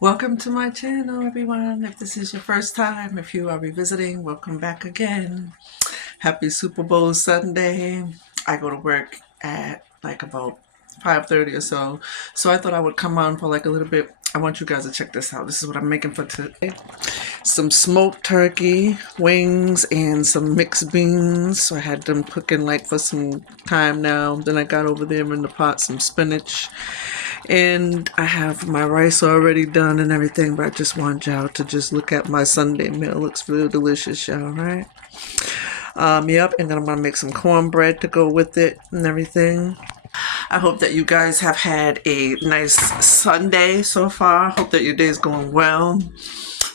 Welcome to my channel, everyone. If this is your first time, if you are revisiting, welcome back again. Happy Super Bowl Sunday. I go to work at like about 5:30 or so. So I thought I would come on for like a little bit. I want you guys to check this out. This is what I'm making for today. Some smoked turkey wings and some mixed beans. So I had them cooking like for some time now. Then I got over there in the pot some spinach. And I have my rice already done and everything, but I just want y'all to just look at my Sunday meal. It looks really delicious, y'all, right? Yep, and then I'm gonna make some cornbread to go with it and everything. I hope that you guys have had a nice Sunday so far. Hope that your day is going well.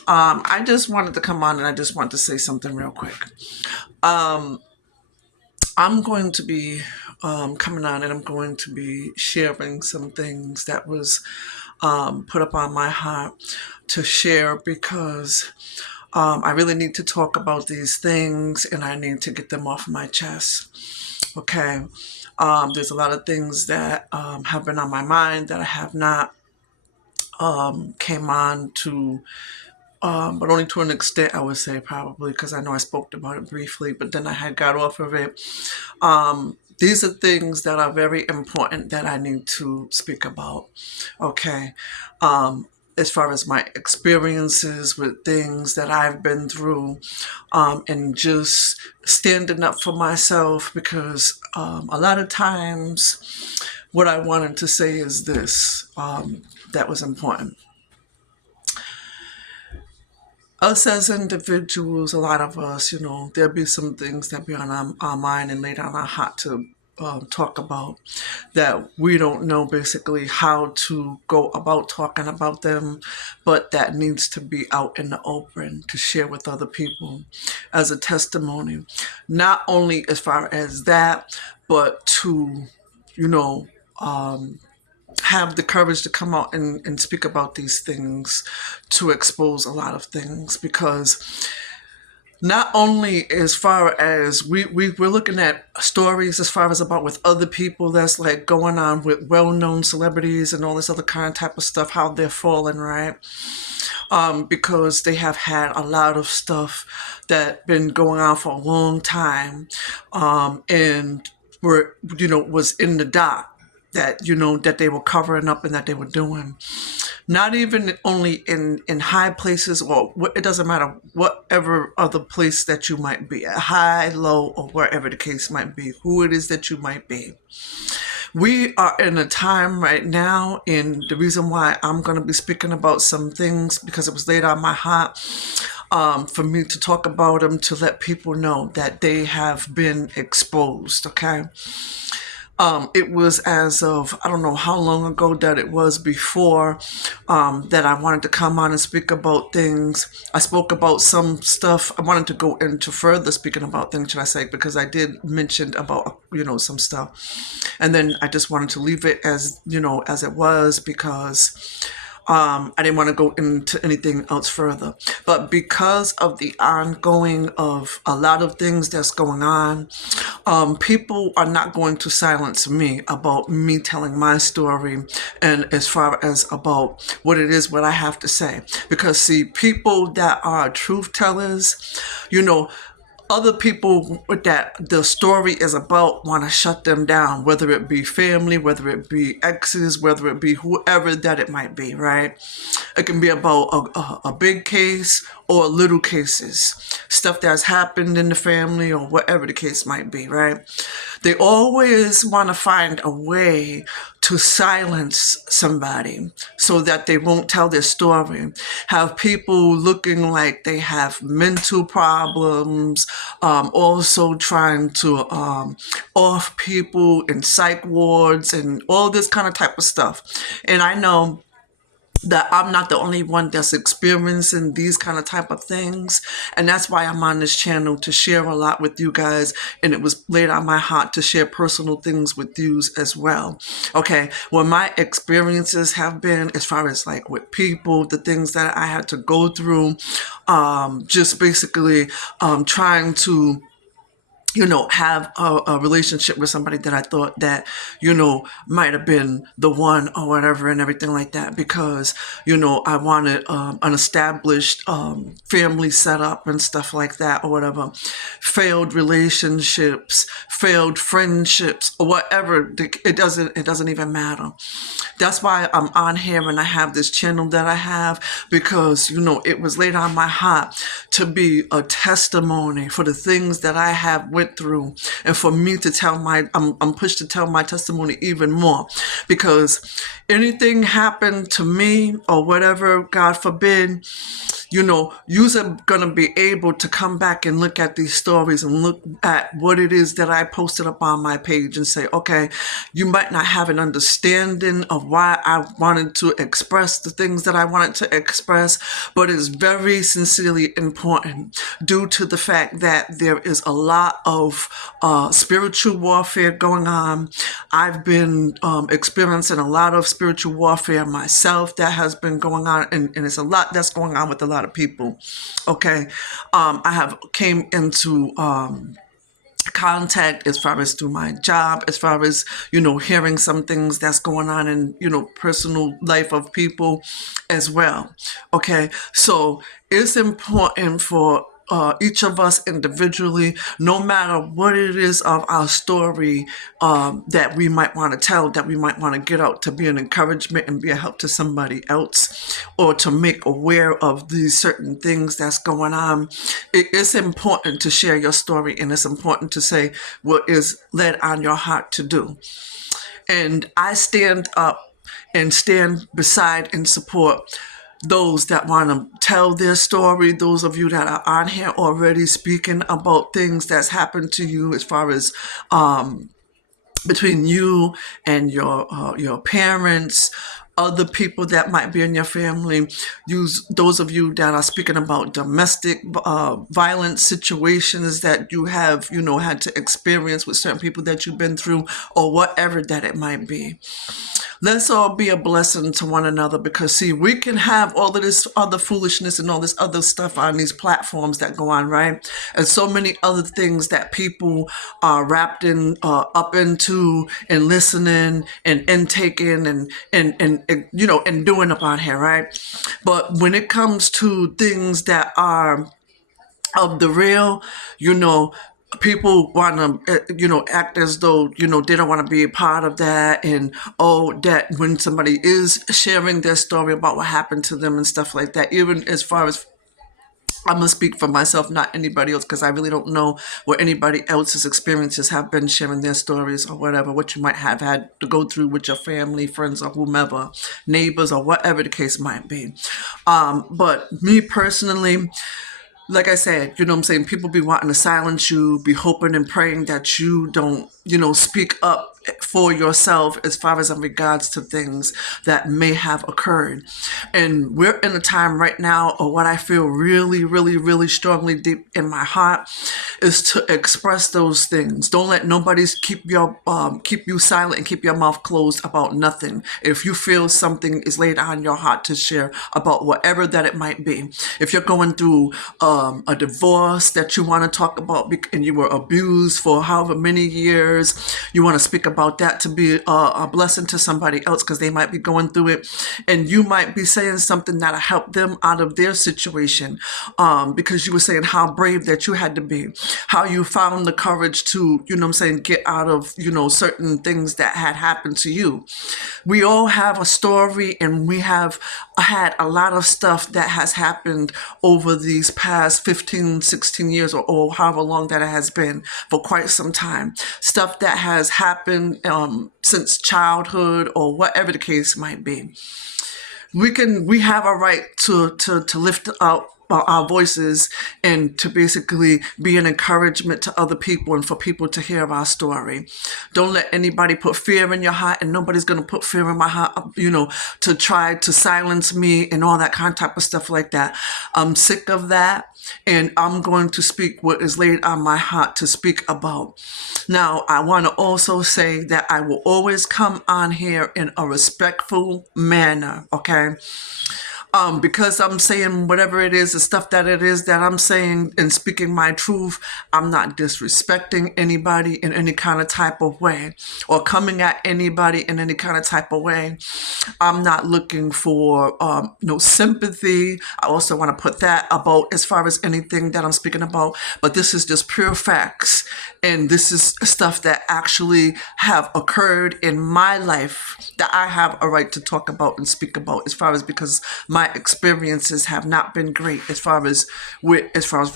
I just wanted to come on and I just want to say something real quick. I'm going to be coming on and I'm going to be sharing some things that was put up on my heart to share because I really need to talk about these things and I need to get them off my chest. Okay. There's a lot of things that have been on my mind that I have not came on to, but only to an extent, I would say probably, because I know I spoke about it briefly, but then I had got off of it. These are things that are very important that I need to speak about. Okay. As far as my experiences with things that I've been through, and just standing up for myself because a lot of times what I wanted to say is this that was important. Us as individuals, a lot of us, there'll be some things that be on our mind and laid on our heart to talk about that we don't know basically how to go about talking about them, but that needs to be out in the open to share with other people as a testimony. Not only as far as that, but to, you know, have the courage to come out and speak about these things to expose a lot of things because not only as far as we're looking at stories as far as about with other people that's like going on with well-known celebrities and all this other kind of type of stuff, how they're falling, right? Because they have had a lot of stuff that been going on for a long time, and were was in the dock that that they were covering up and that they were doing. Not even only in high places or it doesn't matter whatever other place that you might be at, high, low, or wherever the case might be, who it is that you might be. We are in a time right now, and the reason why I'm going to be speaking about some things because it was laid on my heart for me to talk about them to let people know that they have been exposed. Okay. It was as of, I don't know how long ago that it was before that I wanted to come on and speak about things. I spoke about some stuff. I wanted to go into further speaking about things, should I say, because I did mention about, some stuff. And then I just wanted to leave it as, as it was because I didn't want to go into anything else further. But because of the ongoing of a lot of things that's going on, people are not going to silence me about me telling my story and as far as about what I have to say. Because see, people that are truth tellers, other people that the story is about want to shut them down, whether it be family, whether it be exes, whether it be whoever that it might be, right? It can be about a big case or little cases, stuff that's happened in the family or whatever the case might be, right? They always want to find a way to silence somebody so that they won't tell their story. Have people looking like they have mental problems, also trying to off people in psych wards and all this kind of type of stuff. And I know that I'm not the only one that's experiencing these kind of type of things. And that's why I'm on this channel to share a lot with you guys. And it was laid on my heart to share personal things with you as well. Okay. Well, my experiences have been as far as like with people, the things that I had to go through, just basically trying to have a relationship with somebody that I thought that, might have been the one or whatever and everything like that, because, I wanted an established family setup and stuff like that or whatever. Failed relationships, failed friendships, or whatever. It doesn't even matter. That's why I'm on here and I have this channel that I have, because, it was laid on my heart to be a testimony for the things that I have went through, and for me to tell I'm pushed to tell my testimony even more, because anything happened to me or whatever, God forbid, you're going to be able to come back and look at these stories and look at what it is that I posted up on my page and say, okay, you might not have an understanding of why I wanted to express the things that I wanted to express, but it's very sincerely important due to the fact that there is a lot of spiritual warfare going on. I've been experiencing a lot of spiritual warfare myself that has been going on, and it's a lot that's going on with a lot of people. Okay. I have came into contact as far as through my job, as far as, hearing some things that's going on in, personal life of people as well. Okay. So it's important for each of us individually, no matter what it is of our story that we might want to tell, that we might want to get out to be an encouragement and be a help to somebody else, or to make aware of these certain things that's going on. It's important to share your story, and it's important to say what is led on your heart to do. And I stand up and stand beside and support those that want to tell their story, those of you that are on here already speaking about things that's happened to you, as far as between you and your parents, other people that might be in your family. Use those of you that are speaking about domestic violence situations that you have, had to experience with certain people that you've been through, or whatever that it might be. Let's all be a blessing to one another, because see, we can have all of this other foolishness and all this other stuff on these platforms that go on, right? And so many other things that people are wrapped in, up into, and listening and intaking and doing up on here, right? But when it comes to things that are of the real, people want to, act as though, they don't want to be a part of that. And, that when somebody is sharing their story about what happened to them and stuff like that, even as far as, I'm going to speak for myself, not anybody else, because I really don't know what anybody else's experiences have been sharing their stories or whatever, what you might have had to go through with your family, friends, or whomever, neighbors, or whatever the case might be. But me personally, like I said, people be wanting to silence you, be hoping and praying that you don't, speak up for yourself as far as in regards to things that may have occurred. And we're in a time right now, or what I feel really, really, really strongly deep in my heart is to express those things. Don't let nobody keep you silent and keep your mouth closed about nothing. If you feel something is laid on your heart to share about whatever that it might be, if you're going through a divorce that you want to talk about and you were abused for however many years, you want to speak about that to be a blessing to somebody else, because they might be going through it, and you might be saying something that'll help them out of their situation, because you were saying how brave that you had to be, how you found the courage to, get out of, certain things that had happened to you. We all have a story, and we have had a lot of stuff that has happened over these past 15, 16 years, or however long that it has been, for quite some time. Stuff that has happened since childhood, or whatever the case might be. We have a right to lift up our voices, and to basically be an encouragement to other people, and for people to hear our story. Don't let anybody put fear in your heart, and nobody's going to put fear in my heart, to try to silence me and all that kind of type of stuff like that. I'm sick of that, and I'm going to speak what is laid on my heart to speak about. Now, I want to also say that I will always come on here in a respectful manner, okay? Because I'm saying whatever it is, the stuff that it is that I'm saying and speaking my truth, I'm not disrespecting anybody in any kind of type of way or coming at anybody in any kind of type of way. I'm not looking for no sympathy. I also want to put that about as far as anything that I'm speaking about, but this is just pure facts. And this is stuff that actually have occurred in my life that I have a right to talk about and speak about as far as because my experiences have not been great as far as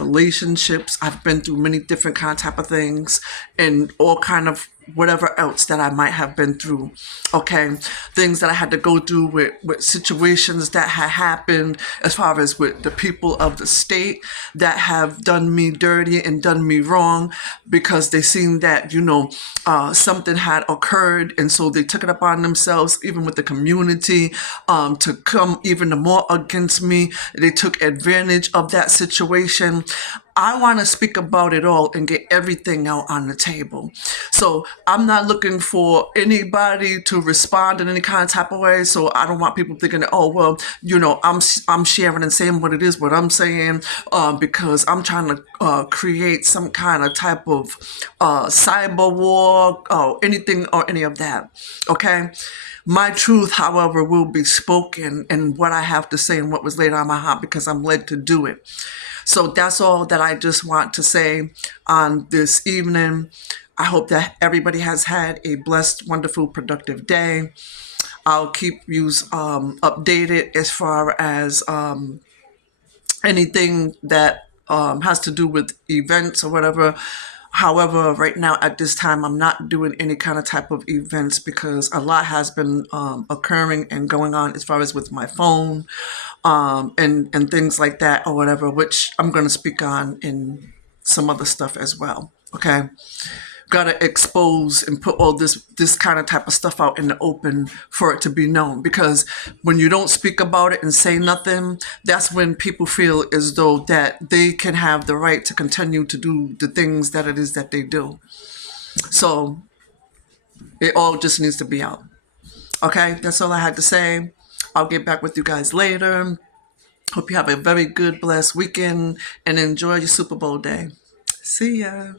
relationships. I've been through many different kind of type of things and all kind of whatever else that I might have been through. Okay. Things that I had to go through with situations that had happened as far as with the people of the state that have done me dirty and done me wrong because they seen that, something had occurred. And so they took it upon themselves, even with the community, to come even more against me. They took advantage of that situation. I want to speak about it all and get everything out on the table. So I'm not looking for anybody to respond in any kind of type of way. So I don't want people thinking, oh, well, I'm sharing and saying what it is, what I'm saying, because I'm trying to create some kind of type of cyber war or anything or any of that. Okay. My truth, however, will be spoken and what I have to say and what was laid on my heart because I'm led to do it. So that's all that I just want to say on this evening. I hope that everybody has had a blessed, wonderful, productive day. I'll keep you updated as far as anything that has to do with events or whatever. However, right now at this time, I'm not doing any kind of type of events because a lot has been occurring and going on as far as with my phone and things like that or whatever, which I'm going to speak on in some other stuff as well. Okay. Got to expose and put all this kind of type of stuff out in the open for it to be known, because when you don't speak about it and say nothing, that's when people feel as though that they can have the right to continue to do the things that it is that they do. So it all just needs to be out. Okay, that's all I had to say. I'll get back with you guys later. Hope you have a very good, blessed weekend and enjoy your Super Bowl day. See ya.